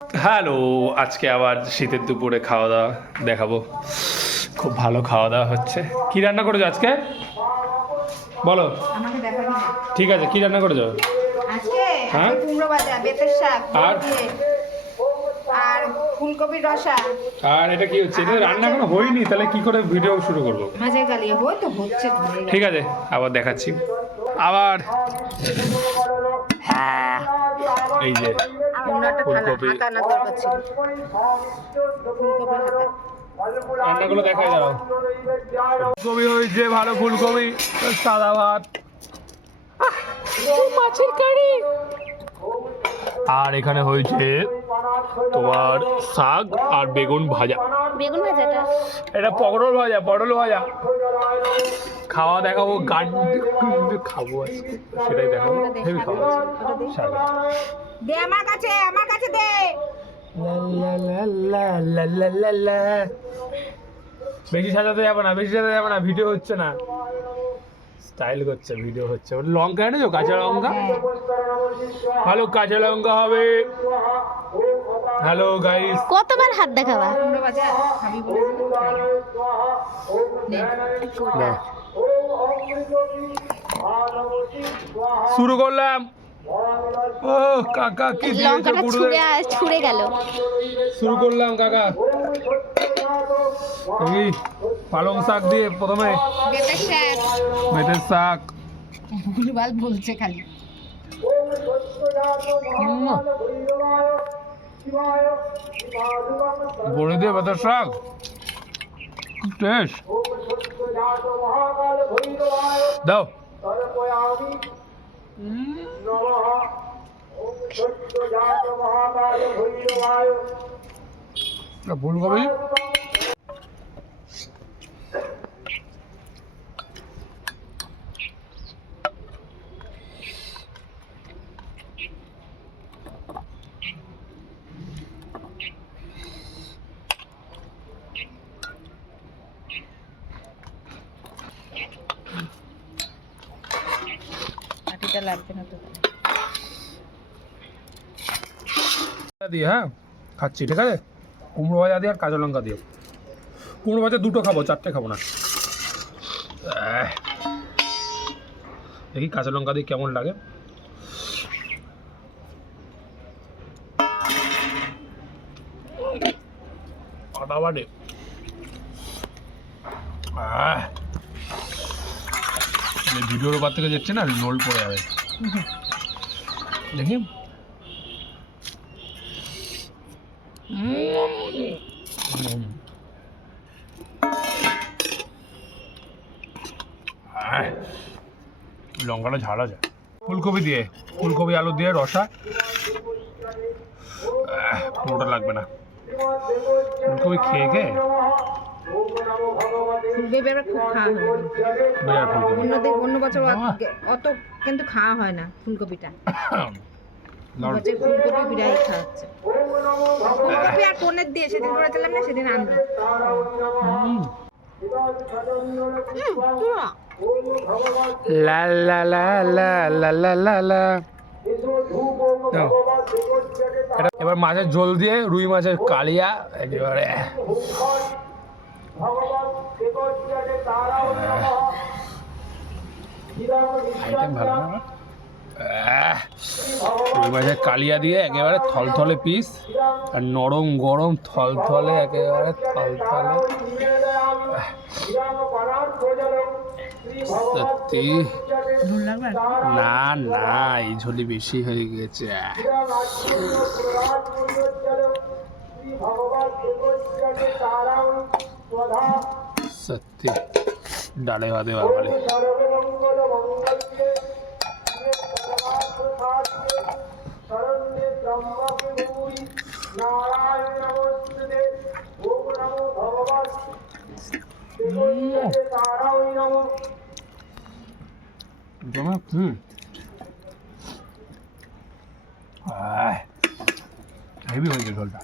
Hello, আজকে আবার শীতের দুপুরে খাওয়া দাওয়া দেখাবো। খুব ভালো খাওয়া দাওয়া হচ্ছে। কি রান্না করেছো আজকে বলো? আমাকে দেখাবি না। ঠিক আছে, কি রান্না করেছো আজকে হ্যাঁ? কুমড়ো ভাজা, বেতের শাক আর? দিয়ে, আর ফুলকপির রসা। আর এটা কি হচ্ছে? এটা রান্না এখনো হয়নি, তাহলে কি করে ভিডিও শুরু করবো? মাঝে গালিয়ে হই তো হচ্ছে ধরে গেছে। ঠিক আছে, আবার দেখাচ্ছি। আবার এই যে অন্য একটা থালা ফুলকপি। হাতা না দরকার ছিল। ফুলকপির হাতা। রান্নাগুলো দেখাই দাও। ফুলকপি হয়েছে, ভালো ফুলকপি, সাদা ভাত, মাছের কারি। আর এখানে হয়েছে তোমার শাক আর বেগুন ভাজা। বেগুন ভাজাটা এটা পটল ভাজা, পটল ভাজা। খাওয়া দেখাবো, গান খাবো আজকে, সেটাই দেখাবো। হেভি খাওয়া শাক। দে আমার কাছে দে। বেশি সাজাতে যাবো না, বেশি সাজাতে যাবো না, ভিডিও হচ্ছে না। স্টাইল করছে, ভিডিও হচ্ছে। লঙ্কা এনেছো? কাঁচা লঙ্কা, ভালো কাঁচা লঙ্কা হবে। হ্যালো গাইস, কতবার হাত দেখাবা? কুমড়ো ভাজা খাবি বলেছিলি নে। শুরু করলাম। ও কাকা কি দিয়েছো লঙ্কাটা গুরুদেব? ছুঁড়ে গেল। শুরু করলাম কাকা। এই পালং শাক দিয়ে প্রথমে, বেতের শাক। বেতের শাক। ভুলভাল বলছে খালি। বড়ি দিয়ে বেতের শাক, টেস্ট। দাও। ফুলকপি মাটিটা লাগবে না তো। দিয়ে, হ্যাঁ খাচ্ছি, ঠিক আছে। কুমড়ো ভাজা দিয়ে আর কাঁচা লঙ্কা দিয়ে। কুমড়ো ভাজা দুটো খাবো, চারটে খাবো না। দেখি কাঁচা লঙ্কা দিয়ে কেমন লাগে। ফাটাফাটি। ভিডিওর ওপর থেকে যাচ্ছে না, লোল পড়ে যাবে। দেখি লঙ্কাটা ঝাল আছে। ফুলকপি দিয়ে, ফুলকপি আলু দিয়ে রসা। পুরোটা লাগবে না, ফুলকপি খেয়ে খেয়ে ফুলকপি আবার খুব খাওয়া হয়। বিরাট ফুলকপি। অন্য বছর অত কিন্তু খাওয়া হয় না ফুলকপিটা। দারুণ। বছর ফুলকপি বিরাট খাওয়াচ্ছে। ফুলকপি আর পনির দিয়ে সেদিন করেছিলাম না, সেদিন আনবো। লা লা লা লা লা লা লা লা। দাও। এবার মাছের ঝোল দিয়ে, রুই মাছের কালিয়া একেবারে। আইটেম ভালো না? রুই মাছের কালিয়া দিয়ে একেবারে থলথলে পিস, আর নরম গরম থলথলে, একেবারে থলথলে। সত্যি না না, এই ঝোলি বেশি হয়ে গেছে। সত্যি ডালে ভাতে বাঙালি। হেভি হয়েছে ঝোলটা।